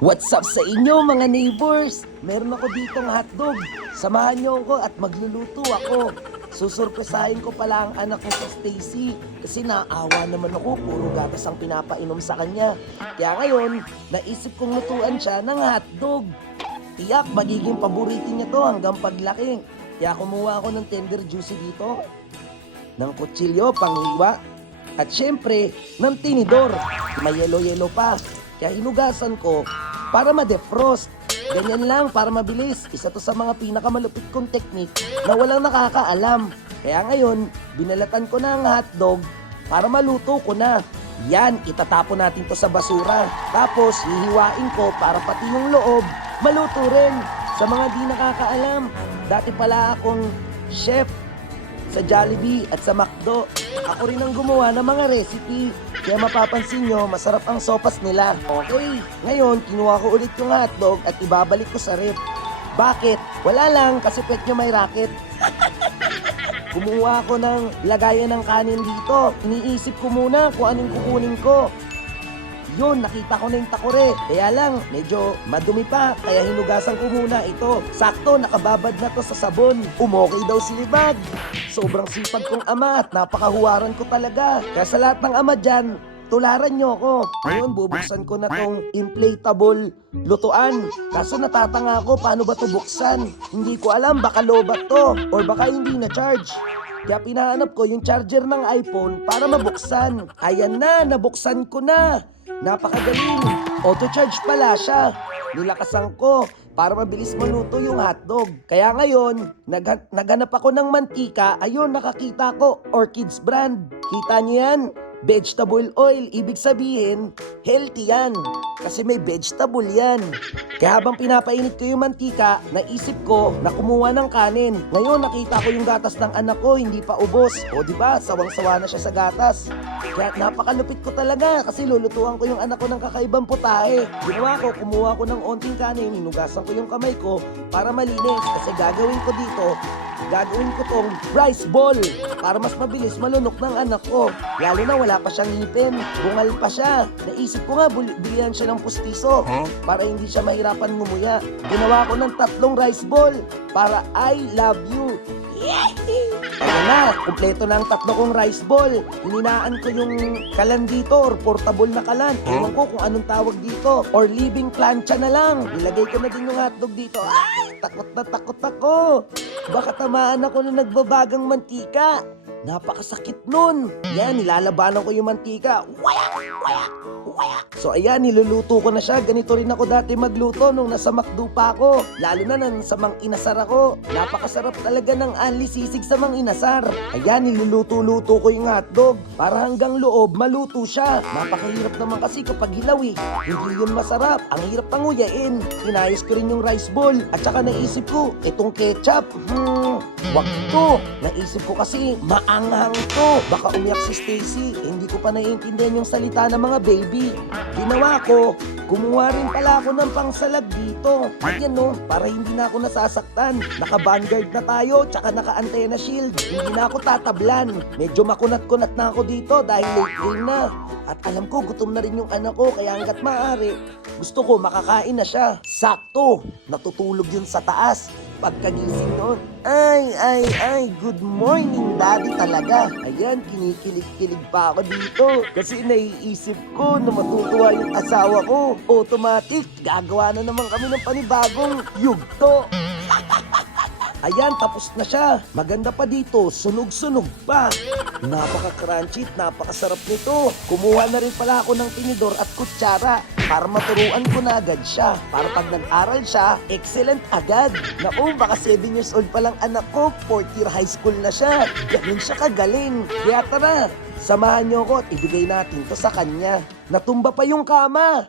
What's up sa inyo mga neighbors? Meron ako ditong hotdog. Samahan niyo ako at magluluto ako. Susurpresahin ko pala ang anak ko si Stacy kasi naawa naman ako, puro gatas ang pinapainom sa kanya. Kaya ngayon, naisip kong lutuan siya ng hotdog. Tiyak, magiging paborito niya to hanggang paglaki. Kaya kumuha ako ng tender juicy dito, ng kutsilyo, panghiwa, at syempre, ng tinidor. May yellow-yellow pa. Kaya hinugasan ko para ma-defrost. Ganyan lang para mabilis. Isa to sa mga pinakamalupit kong technique na walang nakakaalam. Kaya ngayon, binalatan ko na ang hotdog para maluto ko na. Yan, itatapon natin to sa basura. Tapos, hihiwain ko para pati yung loob maluto rin. Sa mga di nakakaalam, dati pala akong chef sa Jollibee at sa McDo. Ako rin ang gumawa ng mga recipe. Kaya mapapansin nyo, masarap ang sopas nila. Okay, ngayon kinuha ko ulit yung hotdog at ibabalik ko sa ref. Bakit? Wala lang, kasi pet nyo may racket. Kumuha ako ng lagayan ng kanin dito. Iniisip ko muna kung anong kukunin ko. Yun, nakita ko na yung takore. Kaya lang, medyo madumi pa. Kaya hinugasan ko muna ito. Sakto, nakababad na to sa sabon. Umokay daw si Libag. Sobrang sipag kong ama at napakahuwaran ko talaga. Kaya sa lahat ng ama dyan, tularan nyo ako. Ngayon, bubuksan ko na tong inflatable lutuan. Kaso natatanga ako, paano ba to buksan? Hindi ko alam, baka lobat to. Or baka hindi na-charge. Kaya pinahanap ko yung charger ng iPhone para mabuksan. Ayan na, nabuksan ko na. Napakagaling. Auto-charge pala siya. Nilakasan ko para mabilis maluto yung hotdog. Kaya ngayon, naghanap ako ng mantika. Ayun, nakakita ko. Orchids brand. Kita niyo yan? Vegetable oil. Ibig sabihin, healthy yan. Kasi may vegetable yan. Kaya habang pinapainit ko yung mantika, naisip ko na kumuha ng kanin. Ngayon, nakita ko yung gatas ng anak ko, hindi pa ubos. O diba, sawang-sawa na siya sa gatas. Kaya napakalupit ko talaga kasi lulutuan ko yung anak ko ng kakaibang putahe. Ginawa ko, kumuha ko ng onting kanin, hinugasan ko yung kamay ko para malinis. Kasi gagawin ko dito, gagawin ko tong rice ball para mas mabilis malunok ng anak ko. Lalo na wala pa siyang ngipin, bungal pa siya. Naisip ko nga, bilihan siya ng pustiso para hindi siya mahirapan ngumuya. Ginawa ko ng 3 rice ball para I love you. Ano na, kumpleto na ang 3 kong rice ball. Hininaan ko yung kalan dito or portable na kalan. Ewan ko kung anong tawag dito. Or living plancha na lang. Nilagay ko na din yung hotdog dito. Ay, takot na takot ako. Baka tamaan ako na nagbabagang mantika. Napakasakit nun. Yan, nilalabanan ko yung mantika. Wayak! Wayak! Wayak! So ayan, niluluto ko na siya. Ganito rin ako dati magluto nung nasa McDo pa ako. Lalo na nang sa Mang Inasar ako. Napakasarap talaga ng anli sisig sa Mang Inasar. Ayan, niluluto-luto ko yung hotdog. Para hanggang loob, maluto siya. Napakahirap naman kasi kapag hilaw eh. Hindi yun masarap. Ang hirap panguyain. Inayos ko rin yung rice ball. At saka naisip ko, itong ketchup. Wag to. Naisip ko kasi, maanghang to. Baka umiyak si Stacy. Hindi ko pa naiintindihan yung salita ng mga baby. Ginawa ko, kumuha rin pala ako ng pangsalag dito. Ayan no, para hindi na ako nasasaktan. Naka-vanguard na tayo, tsaka naka-antenna shield. Hindi na ako tatablan. Medyo makunat-kunat na ako dito dahil late game na. At alam ko, gutom na rin yung anak ko, kaya hanggat maaari, gusto ko makakain na siya. Sakto, natutulog yun sa taas. Pagkagising noon, ay, good morning daddy talaga. Ayan, kinikilig-kilig pa ako dito. Kasi naiisip ko na matutuwa yung asawa ko. Automatic, gagawa na naman kami ng panibagong yugto. Ayan, tapos na siya. Maganda pa dito, sunog-sunog pa. Napaka-crunchy at napakasarap nito. Kumuha na rin pala ako ng tinidor at kutsara para maturuan ko na agad siya. Para pag nag-aral siya, excellent agad. Naku, baka 7 years old pa lang anak ko, 4th year high school na siya. Ganun siya kagaling. Kaya tara, samahan niyo ako at ibigay natin to sa kanya. Natumba pa yung kama.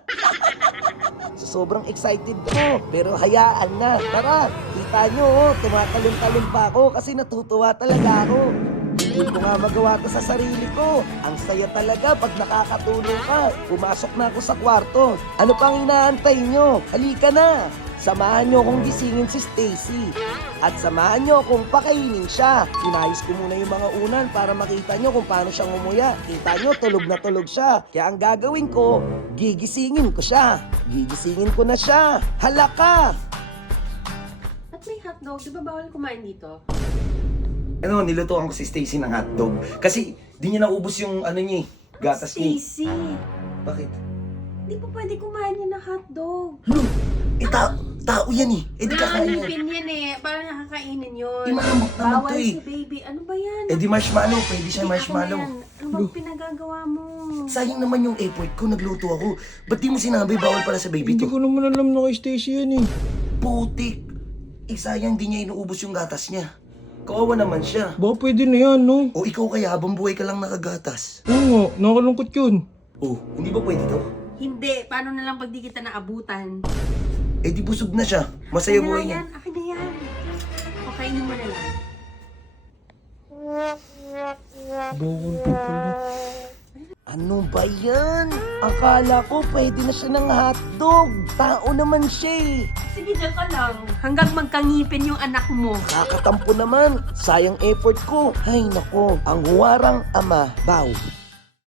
Sobrang excited ko, pero hayaan na. Tara, kita nyo, tumatalon-talon pa ako kasi natutuwa talaga ako. Hindi ko nga magawa to sa sarili ko. Ang saya talaga pag nakakatulong ka. Pumasok na ako sa kwarto. Ano pang inaantay nyo? Halika na. Samahan nyo akong gisingin si Stacy. At samahan nyo akong pakainin siya. Inayos ko muna yung mga unan para makita nyo kung paano siya ngumuya. Kita nyo, tulog na tulog siya. Kaya ang gagawin ko, gigisingin ko siya. Gigisingin ko na siya. Halaka! At may hotdog, di ba bawal kumain dito? Ano, nilutuan ko si Stacy ng hotdog. Kasi di niya naubos yung ano niya gatas niya. Stacy, Bakit? di pa pwede kumain yan ng hotdog. Ano? Tao yan eh. Di kakain yan. Ngipin yan eh, parang nakakainin yun. Malambot naman Bawal to eh. si baby, ano ba yan? Di marshmallow. Pwede siya Hindi, marshmallow. ako na yan. Ano bang pinagagawa mo? Sayang naman yung effort ko. Nagluto ako. Ba't di mo sinabi bawal para sa baby Hindi to? ko naman alam na kay Stacy yan eh. Putik. Sayang di niya inuubos yung gatas niya. Kawawa naman siya. Baka pwede na yan, no? O ikaw kaya habang buhay ka lang nakagatas. Oo nga, nakalungkot yun. Oh, hindi ba pwede to? Hindi, paano na lang pag di kita naabutan? Di busog na siya. Masaya Akin na buhay yan, niya. akin na yan. Pakainin mo na lang. Bawal pa pala. Ano ba yan? Akala ko pwede na siya ng hotdog. Tao naman siya eh. Sige, dyan ka lang. Hanggang magkangipin yung anak mo. Kakatampo naman. Sayang effort ko. Ay nako, ang huwarang ama. Bow.